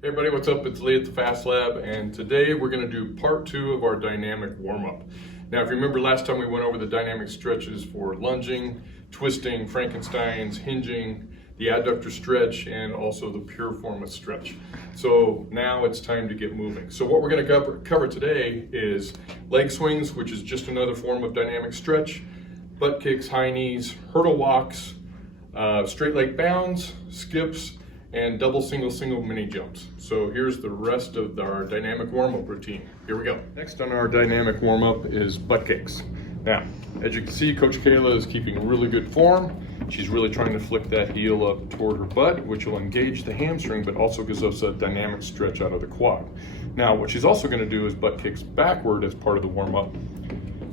Hey everybody, what's up? It's Lee at the Fast Lab, and today we're going to do part 2 of our dynamic warm-up. Now, if you remember last time we went over the dynamic stretches for lunging, twisting, Frankenstein's, hinging, the adductor stretch, and also the pure form of stretch. So now it's time to get moving. So what we're going to cover today is leg swings, which is just another form of dynamic stretch, butt kicks, high knees, hurdle walks, straight leg bounds, skips, and double, single mini jumps. So here's the rest of our dynamic warm-up routine. Here we go. Next on our dynamic warm-up is butt kicks. Now, as you can see, Coach Kayla is keeping really good form. She's really trying to flick that heel up toward her butt, which will engage the hamstring, but also gives us a dynamic stretch out of the quad. Now, what she's also going to do is butt kicks backward as part of the warm-up.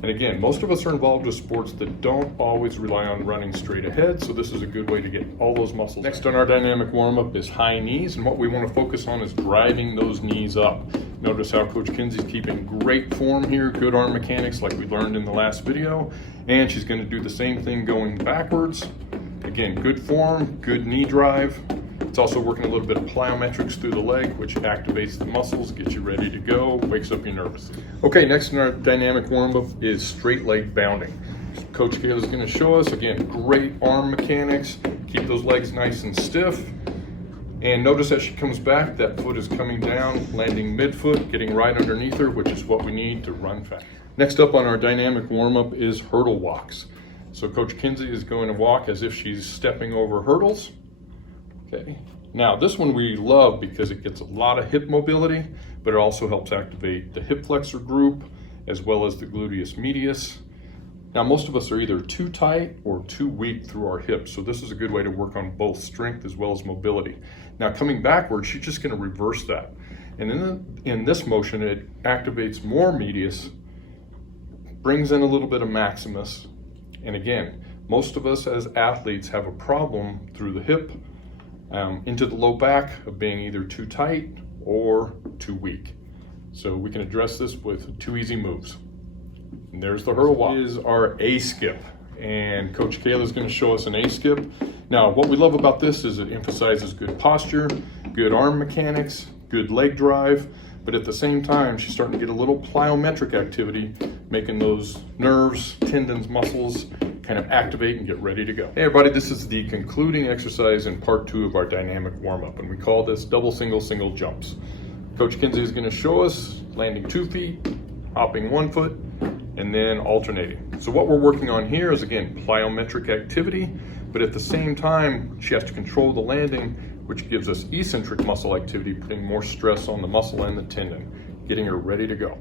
And again, most of us are involved with sports that don't always rely on running straight ahead, so this is a good way to get all those muscles. Next on our dynamic warm-up is high knees, and what we want to focus on is driving those knees up. Notice how Coach Kinsey's keeping great form here, good arm mechanics like we learned in the last video, and she's going to do the same thing going backwards. Again, good form, good knee drive. It's also working a little bit of plyometrics through the leg, which activates the muscles, gets you ready to go, wakes up your nervous. Okay, next in our dynamic warm-up is straight leg bounding. Coach Kayla is going to show us, again, great arm mechanics. Keep those legs nice and stiff. And notice as she comes back, that foot is coming down, landing midfoot, getting right underneath her, which is what we need to run fast. Next up on our dynamic warm-up is hurdle walks. So Coach Kinsey is going to walk as if she's stepping over hurdles. Okay. Now this one we love because it gets a lot of hip mobility, but it also helps activate the hip flexor group as well as the gluteus medius. Now most of us are either too tight or too weak through our hips, so this is a good way to work on both strength as well as mobility. Now coming backwards, she's just going to reverse that. And in this motion, it activates more medius, brings in a little bit of maximus. And again, most of us as athletes have a problem through the hip, into the low back of being either too tight or too weak. So we can address this with 2 easy moves. And there's the hurdle walk. This is our A skip, and Coach Kayla is going to show us an A skip. Now what we love about this is it emphasizes good posture, good arm mechanics, good leg drive, but at the same time she's starting to get a little plyometric activity, making those nerves, tendons, muscles kind of activate and get ready to go. Hey everybody, this is the concluding exercise in part 2 of our dynamic warm-up, and we call this double, single jumps. Coach Kinsey is going to show us landing 2 feet, hopping 1 foot, and then alternating. So what we're working on here is, again, plyometric activity, but at the same time she has to control the landing, which gives us eccentric muscle activity, putting more stress on the muscle and the tendon, getting her ready to go.